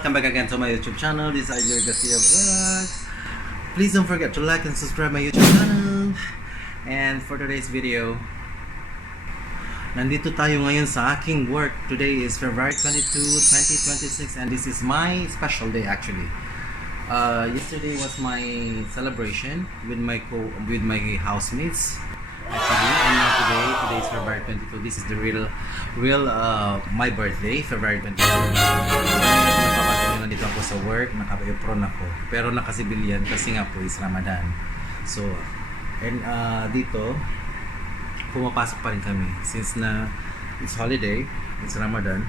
welcome back again to my YouTube channel. This is Igor Garcia Vlogs. Please don't forget to like and subscribe my YouTube channel. And for today's video, nandito tayo ngayon sa aking work. Today is February 22, 2026 and this is my special day actually. Yesterday was my celebration with my housemates. Actually, and now today is February 22. This is the real my birthday, February 22. So, napapasok nyo nandito ako sa work, naka-apron ako. Pero naka-civilian kasi nga po is Ramadan. So, and dito, pumapasok pa rin kami since na it's holiday, it's Ramadan.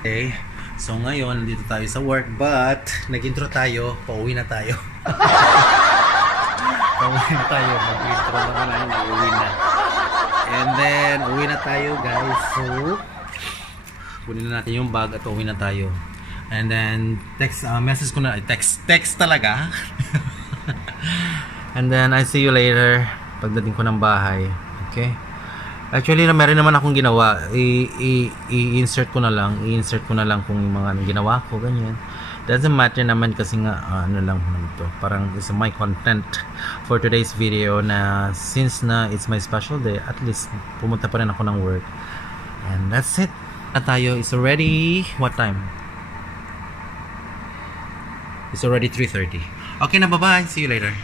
Okay, so ngayon, dito tayo sa work, but nag-intro tayo, pauwi na tayo. Pauwi na tayo, mag-intro naman na uwi na. And then, uwi na tayo guys. So, kunin na natin yung bag at uwi na tayo. And then, message ko na, text talaga. And then, I see you later pagdating ko ng bahay. Okay? Actually, meron naman akong ginawa. I-insert ko na lang kung yung mga ginawa ko, ganyan. Doesn't matter naman kasi nga ano lang to. Parang it's my content for today's video na since na it's my special day, at least pumunta pa rin ako ng work. And that's it. Tayo is already what time? It's already 3:30. Okay na, bye-bye. See you later.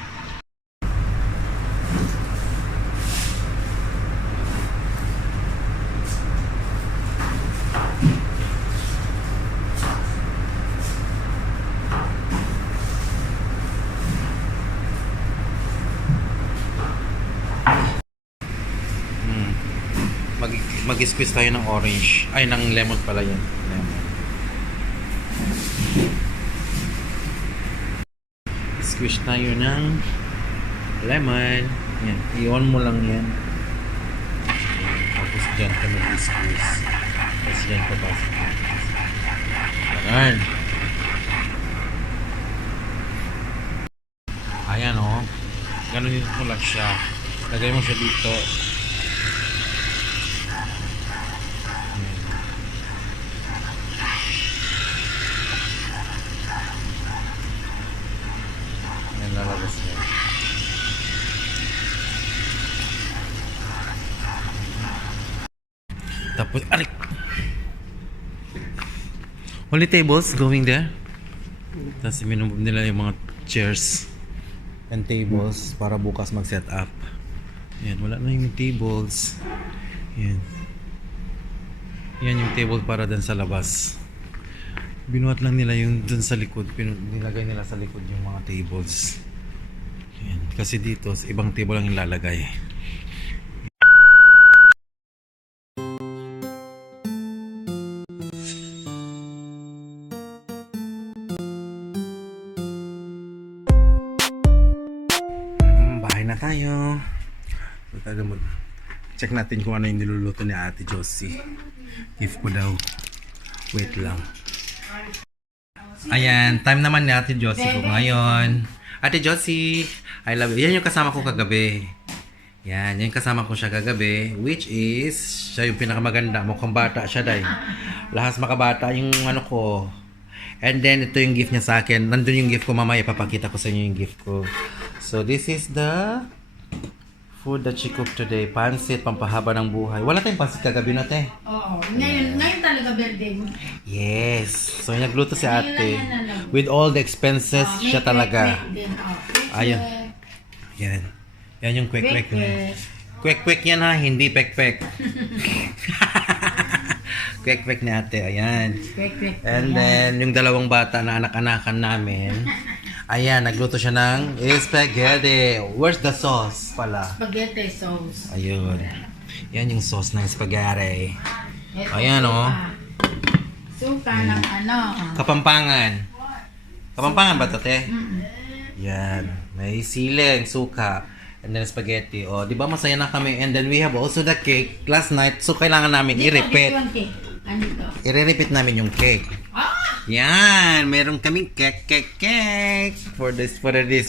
Mag-squeeze tayo ng orange. Ay, ng lemon pala yan. Lemon. Squeeze tayo ng lemon. Yan. Iwan mo lang yan. Tapos dyan ka mag-squeeze. Tapos dyan ka pasok. Ganun. Ayan o. Oh. Ganun mo lang siya. Lagay mo siya dito. Lalabas niya. Tapos, arik! Only tables going there. Tapos minumove nila yung mga chairs and tables para bukas mag-set up. Yan, wala na yung tables. Yan. Yan yung table para dun sa labas. Binuhat lang nila yung dun sa likod, nilagay nila sa likod yung mga tables. Ayan. Kasi dito ibang table lang ilalagay. Bahay na tayo. Check natin kung ano yung niluluto ni Ate Josie. If ko daw. Wait lang. Ayan, time naman ni Ate Josie ko ngayon. Ate Josie, I love you. Yan yung kasama ko kagabi. Yan yung kasama ko siya kagabi. Which is, siya yung pinakamaganda. Mukhang bata siya dahil. Lahas makabata yung ano ko. And then, ito yung gift niya sa akin. Nandun yung gift ko mamaya. Papakita ko sa inyo yung gift ko. So, this is the food that she cooked today. Pansit, pampahaba ng buhay. Wala tayong pansit kagabi na, te. Oo. Ngayon talaga birthday mo. Yes. So, nagluto si ate. With all the expenses, siya talaga. Ayun. Yan. Yan yung kwek-kwek niya. Kwek-kwek yan ha, hindi pek-pek. Kwek-kwek ni ate. Ayan. And then, yung dalawang bata na anak-anakan namin. Ayan, nagluto siya ng spaghetti. Where's the sauce pala? Spaghetti sauce. Ayun. Yan yung sauce ng spaghetti. Ayan o. Suka ng ano. Kapampangan. Kapampangan ba ito, te? Yan. May siling, suka. And then spaghetti. O, di ba masaya na kami? And then we have also the cake last night. So, kailangan namin i-repeat. Ano ito? I-repeat namin yung cake. Yan, meron kaming cake for this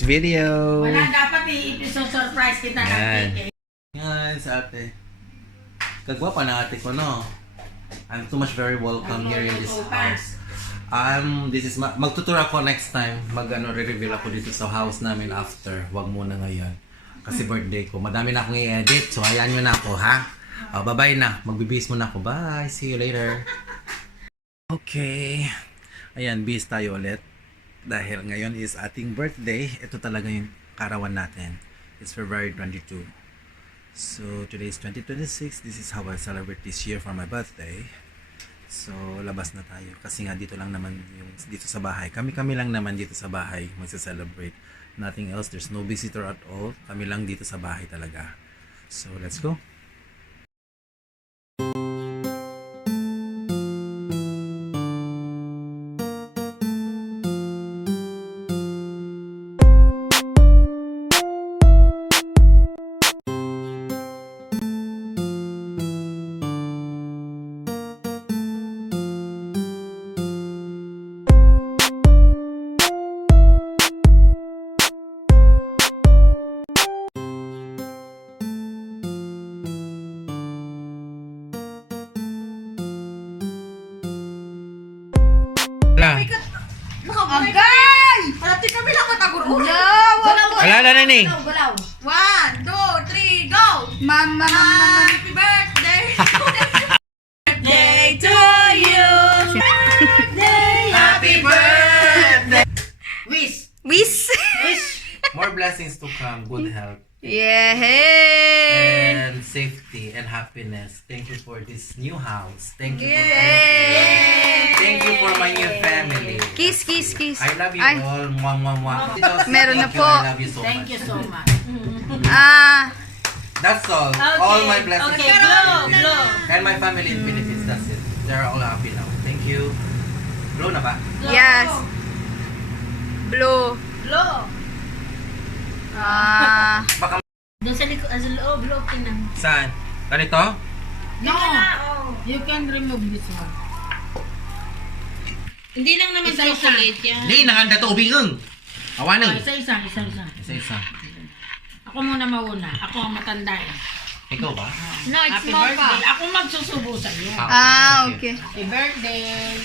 video. Wala, dapat i-surprise kita ng cake. Yan, sa ate. Kagwapa na ate ko, no? I'm too much very welcome here in this house. This is magtutur ako next time. Re-reveal ako dito sa house namin after. Wag muna ngayon. Kasi birthday ko. Madami na akong i-edit. So, hayaan nyo na ako, ha? Bye-bye na. Magbibis muna ako. Bye. See you later. Okay. Ayan, bis tayo ulit. Dahil ngayon is ating birthday. Ito talaga yung karawan natin. It's February 22. So, today is 2026. This is how I celebrate this year for my birthday. So, labas na tayo. Kasi nga dito lang naman yung dito sa bahay. Kami lang naman dito sa bahay magse-celebrate. Nothing else. There's no visitor at all. Kami lang dito sa bahay talaga. So, let's go. Agay! Parati kami lang mataguro. Wala na ni. Gulaw. 1, 2, 3, go! Mama. Happy birthday! Birthday to you! Happy birthday! Wish. Wish. More blessings to come. Good health. Yeah. And safety and happiness. Thank you for this new house. Thank you for all of you. Thank you for my new family. Kiss, kiss, kiss. I love you Ay. all. Mwah, mwah, mwah. Meron na Thank you. po. I love you so Thank much. you so much. That's all. All my blessings. Okay, to blow, you. blow. And my family in Philippines. That's it. They're all happy now. Thank you. Blow na ba? Yes. Blue. Blow. Doon sa likod, sa loob, tingnan. Saan? Ganito? No. You can remove this one. Hindi lang naman Isa-isa. chocolate yan. Hindi, nakanda to ubingeng. Awanan. Isa-isa. Isa-isa. Ako muna mauna. Ako ang matanda eh. Ikaw ba? No, it's Happy small birthday. pa. Ako magsusubo sa iyo. Okay. Happy birthday.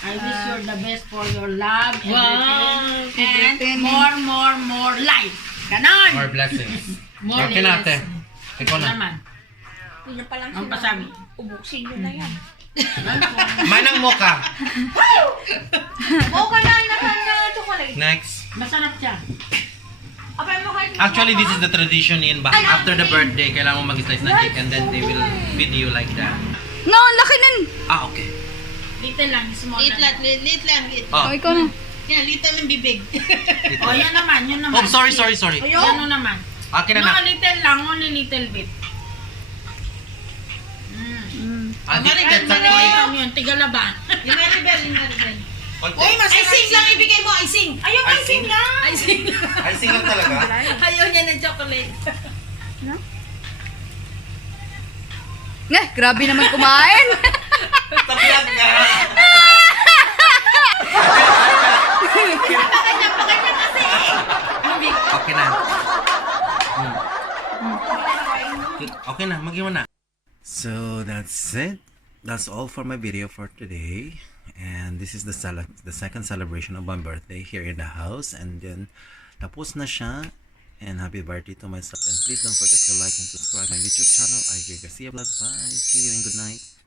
I wish you the best for your love, Wow. everything. And more life. Ganon. More blessings. More Okay na, ate. blessings. Ikaw na. Naman. Hindi pa lang Ang pasabi. Ubuksin nyo na yan. Manang mo ka. Okay na, na chocolate. Next. Masarap siya. Apay mo kahit Actually, this is the tradition in after the birthday, kailangan mo mag-slice ng cake and then they will feed you like that. No, laki nun. Okay. Little lang, small Lit lang. lang. Oh, Oh, ikaw na. Yan, little ng bibig. Oh, yan naman, yun naman. oh sorry. Yan naman. Akin na No, na. little lang, only little bit. That's a Maliit cake. lang yun, tigalaba. Yung Maribel. Uy, Icing lang ibigay mo, icing. Ayaw, Icing? icing lang. Icing lang. icing lang talaga. Ayaw niya ng chocolate. Grabe naman kumain. Taplag ka. Pakanya kasi. Okay na. Okay na, mag-iwan na. So, that's it. That's all for my video for today. And this is the second celebration of my birthday here in the house. And then, tapos na siya. And happy birthday to myself. And please don't forget to like and subscribe my YouTube channel. I Garcia Vlog. Bye. See you and good night.